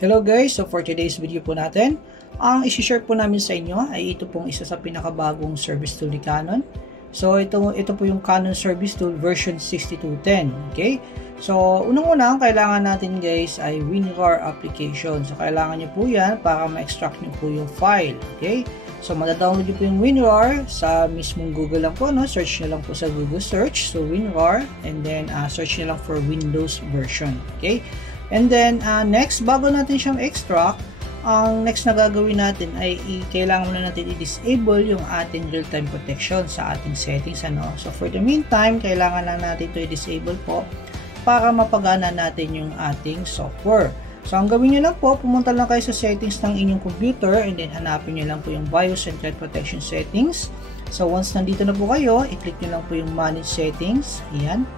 Hello guys, so for today's video po natin, ang isi-share po namin sa inyo ay ito pong isa sa pinakabagong service tool ni Canon. So ito po yung Canon Service Tool version 6210. Okay? So unang-una ang kailangan natin guys ay WinRAR application. So kailangan nyo po yan para ma-extract nyo po yung file. Okay? So madadownload nyo po yung WinRAR sa mismong Google lang po. No? Search nyo lang po sa Google Search. So WinRAR and then search nyo lang for Windows version. Okay? And then, next, bago natin siyang extract, ang next na gagawin natin ay kailangan muna natin i-disable yung ating real-time protection sa ating settings. So, for the meantime, kailangan lang natin ito i-disable po para mapagana natin yung ating software. So, ang gawin nyo lang po, pumunta lang kayo sa settings ng inyong computer and then hanapin nyo lang po yung BIOS and Threat Protection settings. So, once nandito na po kayo, i-click nyo lang po yung Manage Settings. Ayan.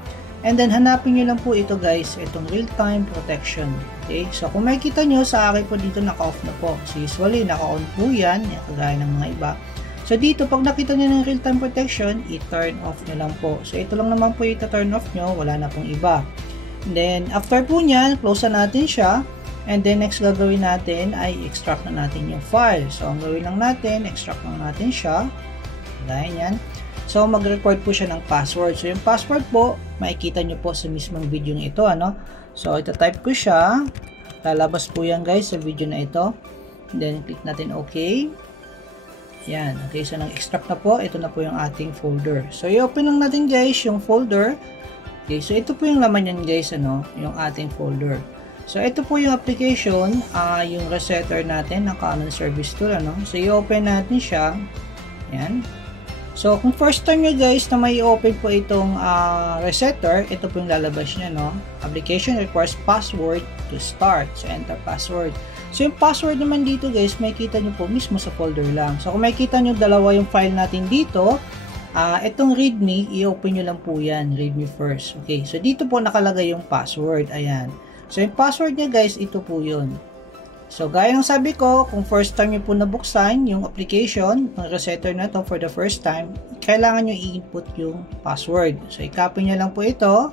And then, hanapin nyo lang po ito guys, itong real-time protection. Okay? So, kung makikita nyo, sa akin po dito naka-off na po. So, usually, naka-on po yan, kagaya ng mga iba. So, dito, pag nakita nyo ng real-time protection, i-turn off nyo lang po. So, ito lang naman po i-turn off nyo, wala na pong iba. And then, after po nyan, close na natin siya. And then, next gagawin natin ay extract na natin yung file. So, ang gawin lang natin, extract lang natin siya. Kagaya yan. So, mag-record po siya ng password. So, yung password po, makikita nyo po sa mismong video na ito. So, ito-type ko siya. Lalabas po yan guys sa video na ito. And then, click natin OK. Yan. Okay, so nag-extract na po. Ito na po yung ating folder. So, i-open lang natin guys yung folder. Okay, so ito po yung laman yan guys, yung ating folder. So, ito po yung application, yung resetter natin ng Canon Service Tool. So, i-open natin siya. Yan. So, kung first time nyo guys na may open po itong resetter, ito po yung lalabas nyo, Application requires password to start. So, enter password. So, yung password naman dito guys, makikita nyo po mismo sa folder lang. So, kung makikita nyo dalawa yung file natin dito, itong readme, i-open nyo lang po yan. Readme first. Okay, so dito po nakalagay yung password. Ayan. So, yung password nyo guys, ito po yun. So, gaya ng sabi ko, kung first time nyo po nabuksan yung application, ng resetter na to for the first time, kailangan nyo i-input yung password. So, i-copy nyo lang po ito,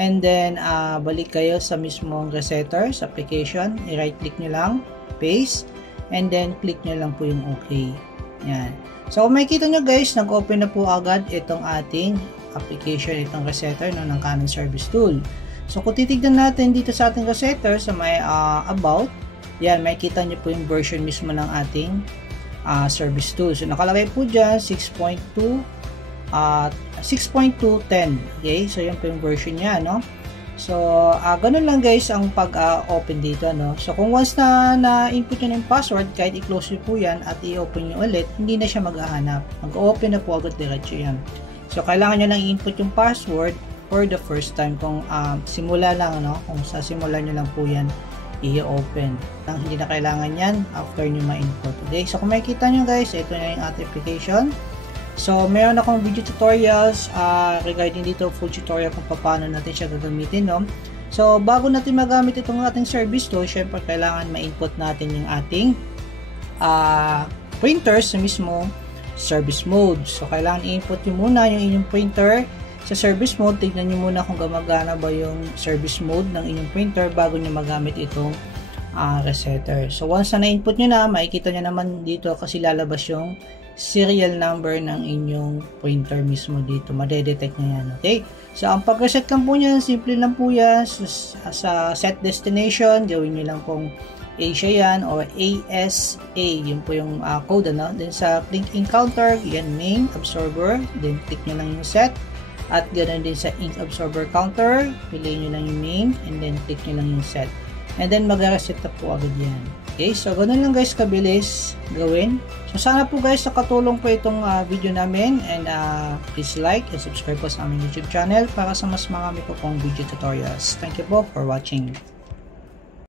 and then, balik kayo sa mismong resetter, sa application, i-right click nyo lang, paste, and then, click nyo lang po yung OK. Yan. So, kung makikita nyo guys, nag-open na po agad itong ating application, itong resetter ng Canon Service Tool. So, kung titignan natin dito sa ating resetter, sa may About, yan, makikita nyo po yung version mismo ng ating service tool. So, nakalagay po dyan, 6.2.10. Okay? So, yan po yung version niya, So, ganun lang guys ang pag-open dito, So, kung once na-input nyo yung password, kahit i-close nyo po yan at i-open nyo ulit, hindi na siya mag-ahanap. Mag-open na po agad diretso yan. So, kailangan nyo nang i-input yung password for the first time. Kung simula lang, Kung sa simula nyo lang po yan, i-open. Hindi na kailangan yan after nyo ma-input. Okay, so kung makikita nyo guys, ito na yung ating application. So, meron akong video tutorials regarding dito, full tutorial kung paano natin siya gagamitin. So, bago natin magamit itong ating service to, syempre kailangan ma-input natin yung ating printer sa mismo service mode. So, kailangan i-input nyo muna yung inyong printer sa service mode. Tignan nyo muna kung gumagana ba yung service mode ng inyong printer bago nyo magamit itong resetter. So, once na na-input nyo na, makikita nyo naman dito kasi lalabas yung serial number ng inyong printer mismo dito. Madedetect nyo yan. Okay? So, ang pag-reset lang po nyan, simple lang po yan. Sa set destination, gawin nyo lang pong Asia yan or ASA. Yun po yung code. Then sa Link Encounter, yan main absorber. Then click nyo lang yung set. At ganoon din sa ink absorber counter, piliin nyo lang yung main and then click nyo lang yung set. And then mag-reset na po agad yan. Okay, so ganoon lang guys kabilis gawin. So sana po guys nakatulong po itong video namin and please like and subscribe po sa aming YouTube channel para sa mas marami po pong video tutorials. Thank you po for watching.